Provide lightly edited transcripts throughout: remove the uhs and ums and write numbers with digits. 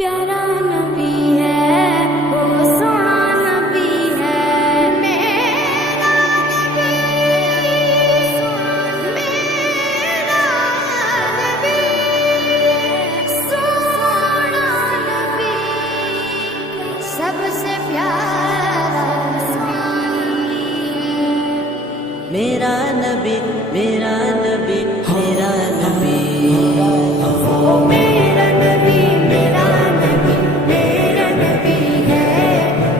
پیارا نبی ہے وہ سونا نبی ہے میرا نبی میرا نبی سونا نبی سب سے پیارا میرا نبی میرا نبی میرا نبی وہ میرا نبی میرا نبی میرا نبی ہے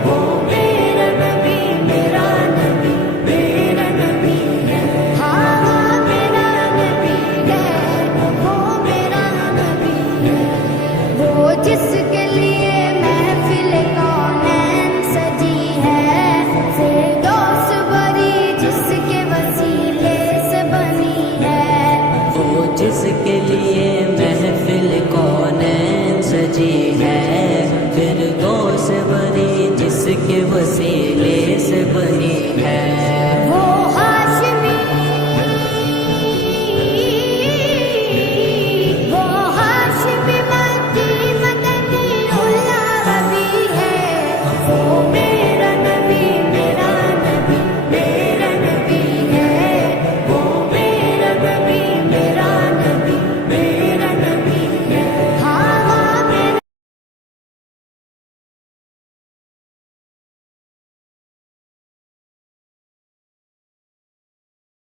وہ میرا نبی میرا نبی میرا نبی ہے ہاں میرا نبی ہے وہ میرا نبی ہے وہ جس